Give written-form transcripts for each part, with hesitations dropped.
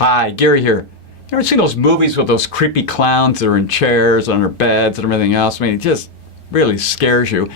Hi, Gary here. You ever seen those movies with those creepy clowns that are in chairs, under beds, and everything else? I mean, it just really scares you.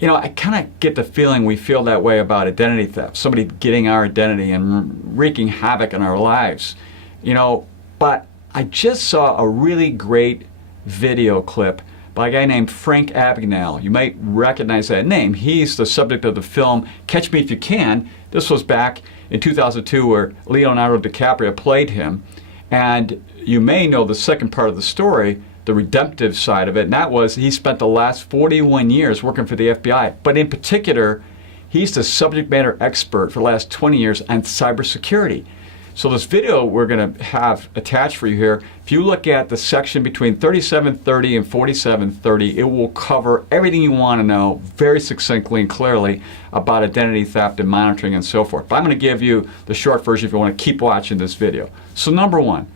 You know, I kind of get the feeling we feel that way about identity theft. Somebody getting our identity and wreaking havoc in our lives. You know, but I just saw a really great video clip by a guy named Frank Abagnale. You might recognize that name. He's the subject of the film Catch Me If You Can. This was back in 2002 where Leonardo DiCaprio played him. And you may know the second part of the story, the redemptive side of it, and that was he spent the last 41 years working for the FBI. But in particular, he's the subject matter expert for the last 20 years on cybersecurity. So this video we're going to have attached for you here, if you look at the section between 3730 and 4730, it will cover everything you want to know very succinctly and clearly about identity theft and monitoring and so forth. But I'm going to give you the short version if you want to keep watching this video. So number one,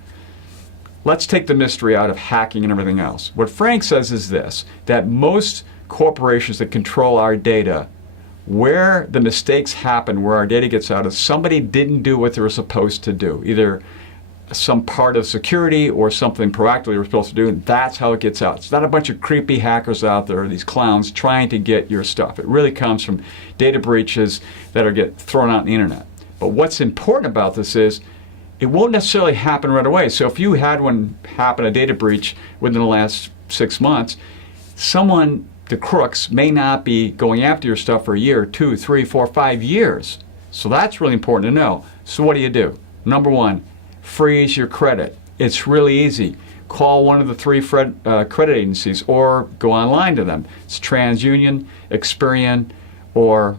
let's take the mystery out of hacking and everything else. What Frank says is this, that most corporations that control our data, where the mistakes happen, where our data gets out, is somebody didn't do what they were supposed to do. Either some part of security or something proactively they were supposed to do, and that's how it gets out. It's not a bunch of creepy hackers out there, these clowns, trying to get your stuff. It really comes from data breaches that are get thrown out on the internet. But what's important about this is it won't necessarily happen right away. So if you had one happen, a data breach, within the last 6 months, someone, the crooks, may not be going after your stuff for a year, 2, 3, 4, 5 years. So that's really important to know. So what do? Number one, freeze your credit. It's really easy. Call one of the 3 credit agencies or go online to them. It's TransUnion, Experian, or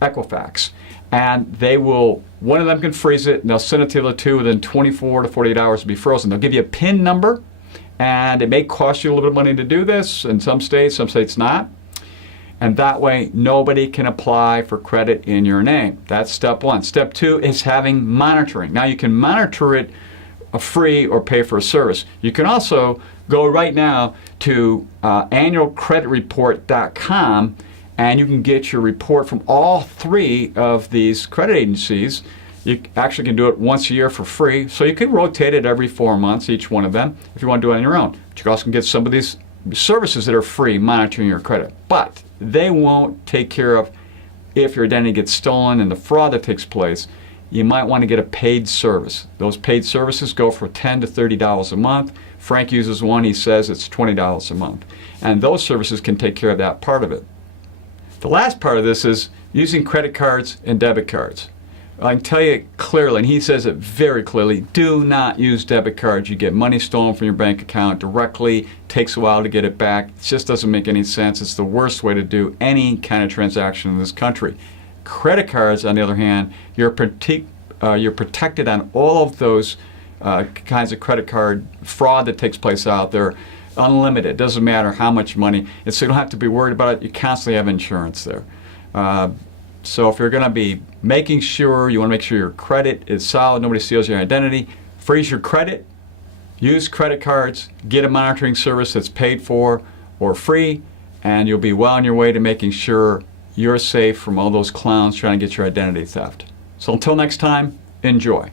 Equifax. And they will, one of them can freeze it, and they'll send it to the other 2 within 24 to 48 hours to be frozen. They'll give you a PIN number, and it may cost you a little bit of money to do this in some states not. And that way, nobody can apply for credit in your name. That's step one. Step 2 is having monitoring. Now, you can monitor it free or pay for a service. You can also go right now to annualcreditreport.com, and you can get your report from all 3 of these credit agencies. You actually can do it once a year for free, so you can rotate it every 4 months, each one of them, if you want to do it on your own. But you also can get some of these services that are free monitoring your credit. But they won't take care of if your identity gets stolen and the fraud that takes place. You might want to get a paid service. Those paid services go for $10 to $30 a month. Frank uses one, he says it's $20 a month. And those services can take care of that part of it. The last part of this is using credit cards and debit cards. I can tell you clearly, and he says it very clearly, do not use debit cards. You get money stolen from your bank account directly. Takes a while to get it back. It just doesn't make any sense. It's the worst way to do any kind of transaction in this country. Credit cards, on the other hand, you're protected on all of those kinds of credit card fraud that takes place out there. Unlimited. Doesn't matter how much money. So you don't have to be worried about it. You constantly have insurance there. So if you're going to be making sure, you want to make sure your credit is solid, nobody steals your identity, freeze your credit, use credit cards, get a monitoring service that's paid for or free, and you'll be well on your way to making sure you're safe from all those clowns trying to get your identity theft. So until next time, enjoy.